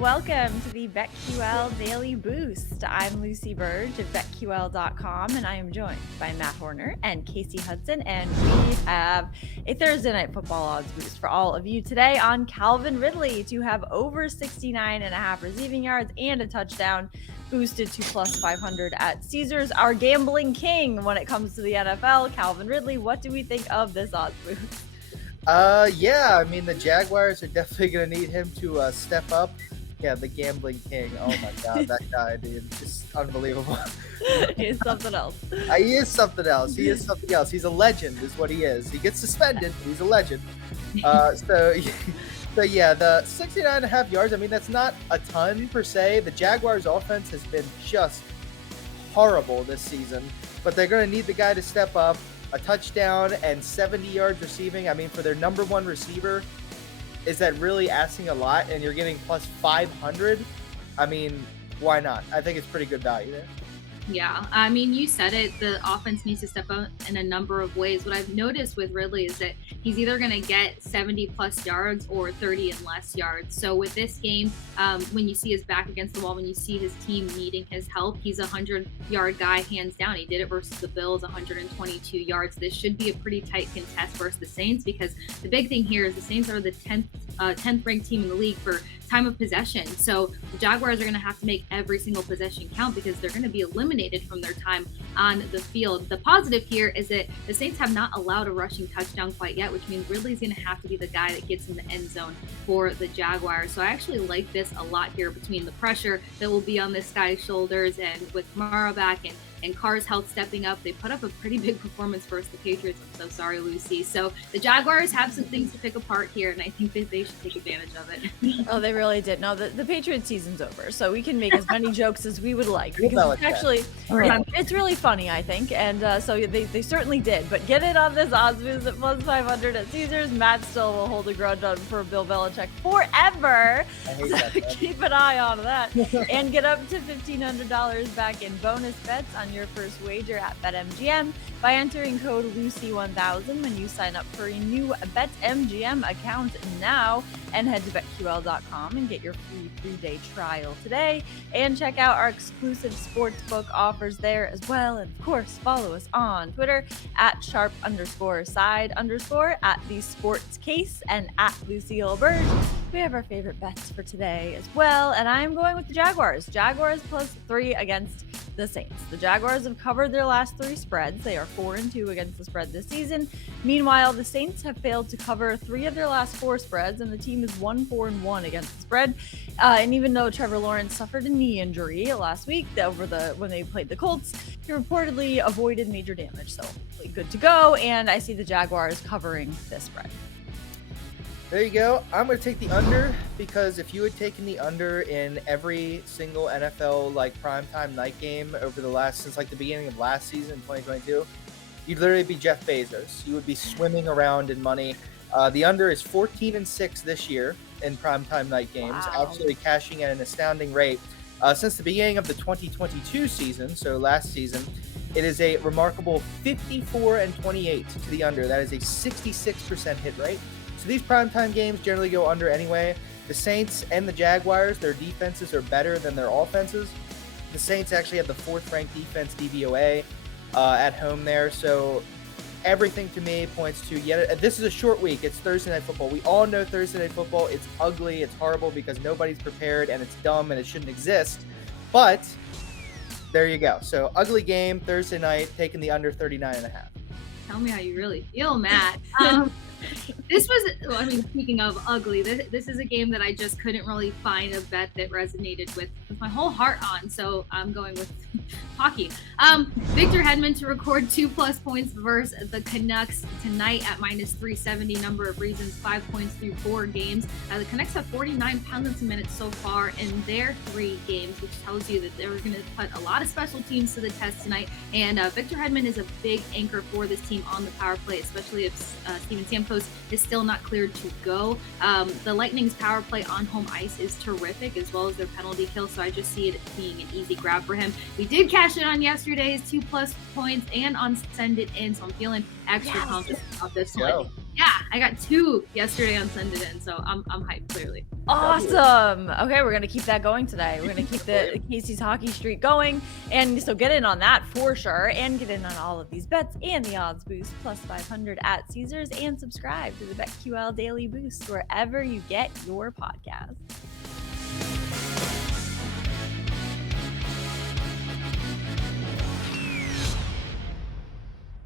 welcome to the BetQL Daily Boost. I'm Lucy Burge of BetQL.com, and I am joined by Matt Horner and Casey Hudson, and we have a Thursday Night Football odds boost for all of you today on Calvin Ridley to have over 69.5 receiving yards and a touchdown, boosted to plus 500 at Caesars. Our gambling king when it comes to the NFL, Calvin Ridley. What do we think of this odds boost? Yeah, I mean, the Jaguars are definitely going to need him to step up. Yeah, the gambling king. Oh my God, that guy, dude, just unbelievable. He's something else. He is something else. He is something else. He's a legend, is what he is. He gets suspended, but he's a legend. So yeah, the 69.5 yards, I mean, that's not a ton per se. The Jaguars' offense has been just horrible this season, but they're going to need the guy to step up. A touchdown and 70 yards receiving. I mean, for their number one receiver, is that really asking a lot? And you're getting plus 500. I mean, why not? I think it's pretty good value there. Yeah, I mean, you said it. The offense needs to step up in a number of ways. What I've noticed with Ridley is that he's either going to get 70 plus yards or 30 and less yards. So with this game, when you see his back against the wall, when you see his team needing his help, he's a 100-yard guy, hands down. He did it versus the Bills, 122 yards. This should be a pretty tight contest versus the Saints, because the big thing here is the Saints are the 10th ranked team in the league for time of possession. So the Jaguars are going to have to make every single possession count, because they're going to be eliminated from their time on the field. The positive here is that the Saints have not allowed a rushing touchdown quite yet, which means Ridley's going to have to be the guy that gets in the end zone for the Jaguars. So I actually like this a lot here, between the pressure that will be on this guy's shoulders, and with Kamara back and Carr's health stepping up. They put up a pretty big performance versus the Patriots. I'm so sorry, Lucy. So the Jaguars have some things to pick apart here, and I think that they should take advantage of it. Oh, they really did. No, the Patriots season's over, so we can make as many jokes as we would like, because it's actually it's really funny, I think, and so they certainly did. But get it on this odds boost at plus 500 at Caesars. Matt still will hold a grudge on for Bill Belichick forever. I hate So that. keep an eye on that, and get up to $1,500 back in bonus bets on your first wager at BetMGM by entering code Lucy1000 when you sign up for a new BetMGM account now, and head to BetQL.com and get your free 3-day trial today, and check out our exclusive sportsbook offers there as well. And of course, follow us on Twitter at @sharp_side_ at the sports case and at Lucille Bird. We have our favorite bets for today as well, and I am going with the Jaguars. Jaguars plus 3 against the Saints. The Jaguars have covered their last 3 spreads. They are 4-2 against the spread this season. Meanwhile, the Saints have failed to cover 3 of their last 4 spreads, and the team is 1-4-1 against the spread. And even though Trevor Lawrence suffered a knee injury last week when they played the Colts, he reportedly avoided major damage. So good to go, and I see the Jaguars covering this spread. There you go. I'm going to take the under, because if you had taken the under in every single NFL primetime night game since the beginning of last season, 2022, you'd literally be Jeff Bezos. You would be swimming around in money. The under is 14-6 this year in primetime night games, Wow. actually cashing at an astounding rate. Since the beginning of the 2022 season, so last season, it is a remarkable 54-28 to the under. That is a 66% hit rate. So these primetime games generally go under anyway. The Saints and the Jaguars, their defenses are better than their offenses. The Saints actually have the 4th-ranked defense DVOA at home there. So everything to me points to this is a short week. It's Thursday Night Football. We all know Thursday Night Football. It's ugly. It's horrible because nobody's prepared, and it's dumb, and it shouldn't exist. But there you go. So ugly game Thursday night, taking the under 39.5. Tell me how you really feel, Matt. Speaking of ugly, this is a game that I just couldn't really find a bet that resonated with my whole heart on, so I'm going with hockey. Victor Hedman to record 2+ points versus the Canucks tonight at -370. Number of reasons, 5 points through 4 games. The Canucks have 49 penalty minutes so far in their 3 games, which tells you that they're going to put a lot of special teams to the test tonight. And Victor Hedman is a big anchor for this team on the power play, especially if Steven Stamkos is still not cleared to go. The Lightning's power play on home ice is terrific, as well as their penalty kill, so I just see it being an easy grab for him. We did cash it on yesterday's 2+ points and on send it in, so I'm feeling extra confident about this one. Yeah, I got 2 yesterday on Sunderland, so I'm hyped clearly. Awesome. Okay, we're gonna keep that going today. We're gonna keep the Casey's hockey streak going, and so get in on that for sure, and get in on all of these bets and the odds boost plus 500 at Caesars, and subscribe to the BetQL Daily Boost wherever you get your podcasts.